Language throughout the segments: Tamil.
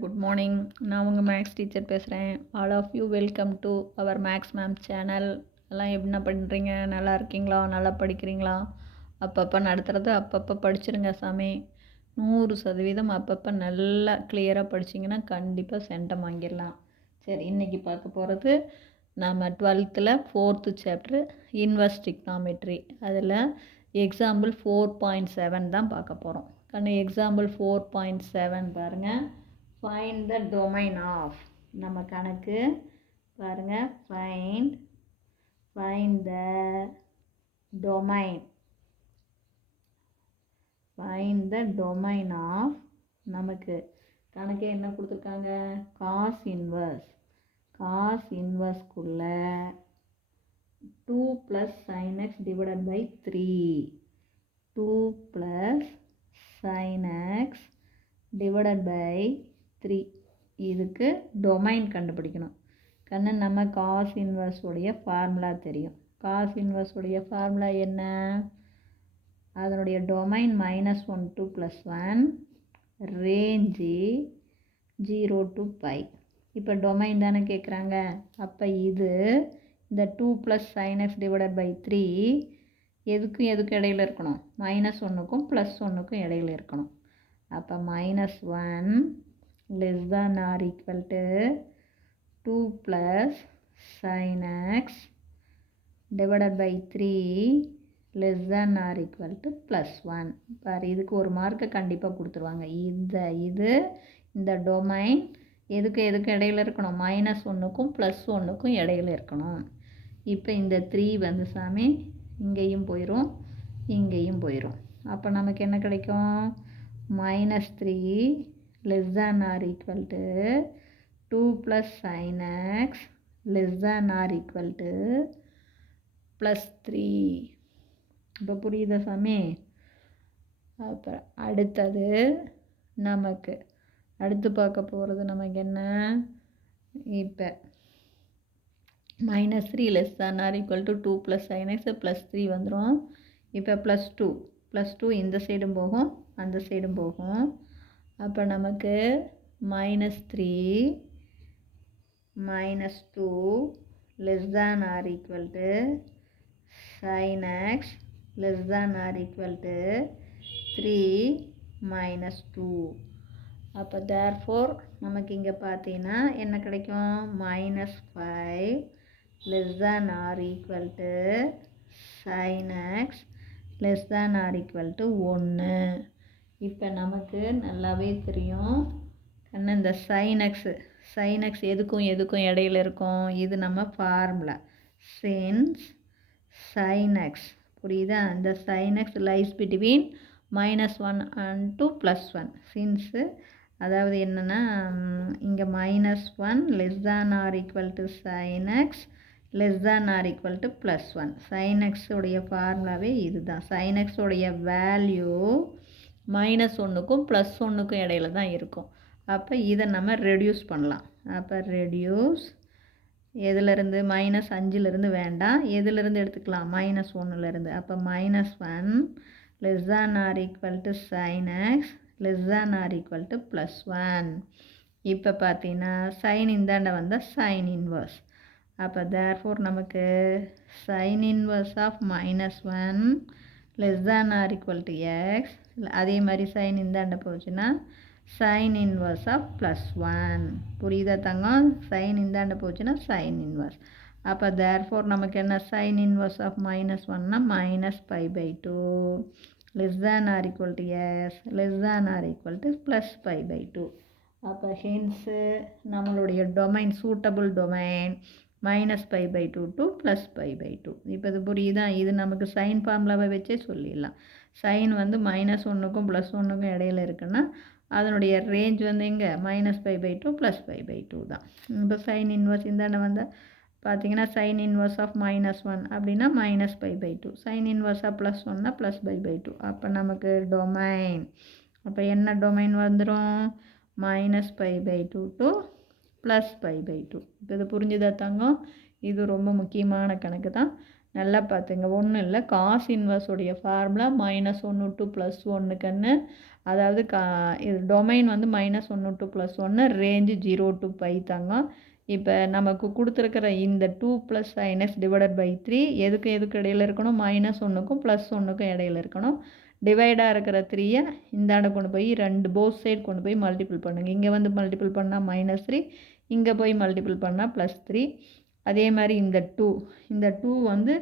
Good morning. நான் உங்கள் மேக்ஸ் டீச்சர் பேசுகிறேன். All of you welcome to our maths ma'am channel. எல்லாம் என்ன பண்ணுறீங்க? நல்லா இருக்கீங்களா? நல்லா படிக்கிறீங்களா? அப்பப்போ நடத்துகிறது அப்பப்போ படிச்சிருங்க சாமி. 100% அப்பப்போ நல்லா கிளியராக படிச்சிங்கன்னா கண்டிப்பாக சென்டம் வாங்கிடலாம். சரி, இன்றைக்கி பார்க்க போகிறது நம்ம 12th 4th சாப்டர் இன்வர்ஸ் டிக்னாமெட்ரி. அதில் எக்ஸாம்பிள் 4.7 தான் பார்க்க போகிறோம். எக்ஸாம்பிள் 4.7 பாருங்கள். find the domain of நம்ம கணக்கு பாருங்க. find the domain of நமக்கு கணக்கு என்ன கொடுத்துருக்காங்க? cos inverse குள்ள 2 plus sin x divided by 3 2 plus sin x divided by 3 இதுக்கு டொமைன் கண்டுபிடிக்கணும். நம்ம காஸ் இன்வர்ஸ் உடைய ஃபார்முலா தெரியும். காஸ் இன்வர்ஸ் உடைய ஃபார்முலா என்ன? அதனுடைய டொமைன் -1 to +1, ரேஞ்சு 0 to π. இப்போ டொமைன் தானே கேட்குறாங்க. அப்போ இது இந்த 2 plus sin x divided by 3 எதுக்கும் இடையில இருக்கணும்? -1க்கும் +1க்கும் இடையில இருக்கணும். அப்போ -1 less than or equal to 2 plus sin x divided by 3 less than or equal to +1. பாரு, இதுக்கு ஒரு மார்க்கை கண்டிப்பாக கொடுத்துருவாங்க. இந்த டொமைன் எதுக்கு இடையில இருக்கணும்? -1க்கும் +1க்கும் இடையில இருக்கணும். இப்போ இந்த 3 வந்து சாமி இங்கேயும் போயிடும், இங்கேயும் போயிடும். அப்போ நமக்கு என்ன கிடைக்கும்? -3 less than or equal to 2 plus sin x less than or equal to +3. இப்போ புரியுதா சாமி? அப்புறம் அடுத்து பார்க்க போகிறது நமக்கு என்ன? இப்போ -3 less than or equal to 2 plus sin x +3 வந்துடும். இப்போ +2 இந்த சைடும் போகும், அந்த சைடும் போகும். அப்போ நமக்கு -3 -2 less than or equal to sin x less than or equal to 3 -2. அப்போ therefore நமக்கு இங்கே பார்த்தீங்கன்னா என்ன கிடைக்கும்? -5 less than or equal to sin x less than or equal to 1. இப்போ நமக்கு நல்லாவே தெரியும் இந்த sin x எதுக்கும் இடையில இருக்கும். இது நம்ம ஃபார்முலா since sin x, புரியுதா? இந்த sin x lies between -1 and to +1. since அதாவது என்னன்னா இங்கே -1 less than or equal to sin x less than or equal to +1. sin x உடைய ஃபார்முலாவே இதுதான். sin x உடைய வேல்யூ -1க்கும் +1க்கும் இடையில தான் இருக்கும். அப்போ இதை நம்ம ரெடியூஸ் பண்ணலாம். அப்போ ரெடியூஸ் எதுலேருந்து? -5லேருந்து வேண்டாம், எதுலேருந்து எடுத்துக்கலாம்? -1லேருந்து. அப்போ -1 less than or equal to sin x less than or equal to +1. இப்போ பார்த்தீங்கன்னா சைன் இந்தாண்ட வந்தால் சைன் இன்வர்ஸ். அப்போ therefore நமக்கு sin inverse of -1 less than or equal to x, அதே மாதிரி சைன் இந்தாண்ட போச்சுன்னா சைன் இன்வர்ஸ் ஆஃப் +1. புரியுதா தங்கம்? சைன் இந்தாண்ட போச்சுன்னா சைன் இன்வர்ஸ். அப்போ therefore நமக்கு என்ன? சைன் இன்வர்ஸ் ஆஃப் -1னா -π/2 less than or equal to s less than or equal to +π/2. அப்போ ஹென்ஸு நம்மளுடைய டொமைன் சூட்டபிள் டொமைன் -π/2 to +π/2. இப்போ இது புரியுதா? இது நமக்கு சைன் ஃபார்முலாவை வச்சே சொல்லிடலாம். சைன் வந்து -1க்கும் +1க்கும் இடையில இருக்குன்னா அதனுடைய ரேஞ்ச் வந்து எங்கே? -π/2 +π/2 தான். இப்போ சைன் இன்வர்ஸ் இந்தாண்ட வந்தால் பார்த்தீங்கன்னா சைன் இன்வர்ஸ் ஆஃப் -1 அப்படின்னா -π/2, சைன் இன்வர்ஸ் ஆஃப் +1னா +π/2. அப்போ நமக்கு டொமைன் அப்போ என்ன டொமைன் வந்துடும்? -π/2 to +π/2. இப்போ இது புரிஞ்சுதா தங்கம்? இது ரொம்ப முக்கியமான கணக்கு தான். நல்லா பார்த்துங்க. ஒன்றும் இல்லை, காஸ் இன்வர்ஸோடைய ஃபார்முலா -1 to +1 கண்ணு. அதாவது இது டொமைன் வந்து -1 to +1, ரேஞ்சு 0 to π தங்கம். இப்போ நமக்கு கொடுத்துருக்கிற இந்த 2 + sin x டிவைடட் பை 3 எதுக்கு இடையில இருக்கணும்? -1க்கும் +1க்கும் இடையில இருக்கணும். டிவைடாக இருக்கிற 3யை இந்தாண்ட கொண்டு போய் போத் சைடு கொண்டு போய் மல்டிபிள் பண்ணுங்கள். இங்கே வந்து மல்டிபிள் பண்ணால் -3, இங்கே போய் மல்டிபிள் பண்ணால் +3. அதே மாதிரி இந்த 2 வந்து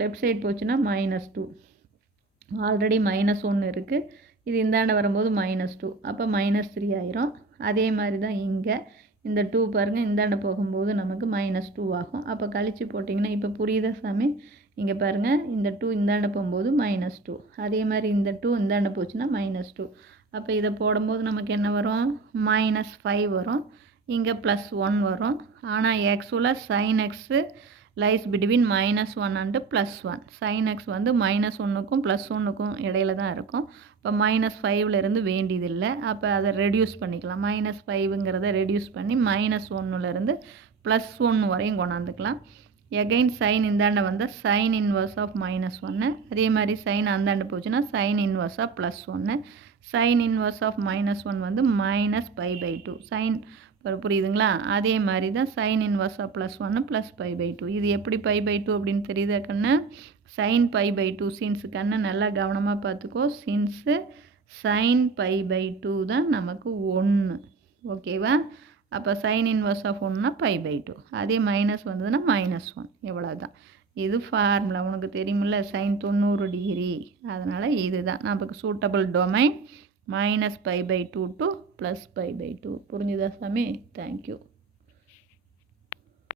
லெஃப்ட் சைடு போச்சுன்னா -2. ஆல்ரெடி -1 இருக்குது, இது இந்தாண்ட வரும்போது -2, அப்போ -3 ஆயிரும். அதே மாதிரி தான் இங்கே இந்த 2 பாருங்கள், இந்தாண்ட போகும்போது நமக்கு -2 ஆகும். அப்போ கழித்து போட்டிங்கன்னா இப்போ புரியுதா சாமி? இங்கே பாருங்கள், இந்த 2 இந்தாண்ட போகும்போது -2, அதே மாதிரி இந்த 2 இந்தாண்ட போச்சுன்னா -2. அப்போ இதை போடும்போது நமக்கு என்ன வரும்? -5 வரும். இங்கே +1 வரும். ஆனால் ஆக்சுவலாக sin x lies between -1 and +1. sin x வந்து -1க்கும் +1க்கும் இடையில தான் இருக்கும். இப்போ -5லேருந்து வேண்டியதில்லை. அப்போ அதை ரெடியூஸ் பண்ணிக்கலாம். -5ங்கிறத ரெடியூஸ் பண்ணி -1லேருந்து +1 வரையும் கொண்டாந்துக்கலாம். எகைன் சைன் இந்தாண்ட வந்தால் சைன் இன்வர்ஸ் ஆஃப் -1. அதே மாதிரி சைன் அந்தாண்ட போச்சுன்னா sine inverse of +1. Sine inverse of -1 வந்து -π/2. சைன் புரியுதுங்களா? அதே மாதிரி தான் சைன் இன்வர்ஸ் ஆஃப் +1 +π/2. இது எப்படி π/2 அப்படின்னு தெரியுதா கண்ணு? சைன் π/2 சீன்ஸு கண்ணு நல்லா கவனமாக பார்த்துக்கோ. சீன்ஸு சைன் π/2 தான் நமக்கு 1. ஓகேவா? அப்போ சைன் இன்வர்ஸ் ஆஃப் 1னா π/2. அதே மைனஸ் வந்ததுன்னா -1. எவ்வளோ தான். இது ஃபார்முலா உனக்கு தெரியுமில்ல, சைன் 90 டிகிரி. அதனால் இதுதான் நமக்கு சூட்டபிள் டொமைன் -π/2 to +π/2. புரிஞ்சுதா சாமி? தேங்க்யூ.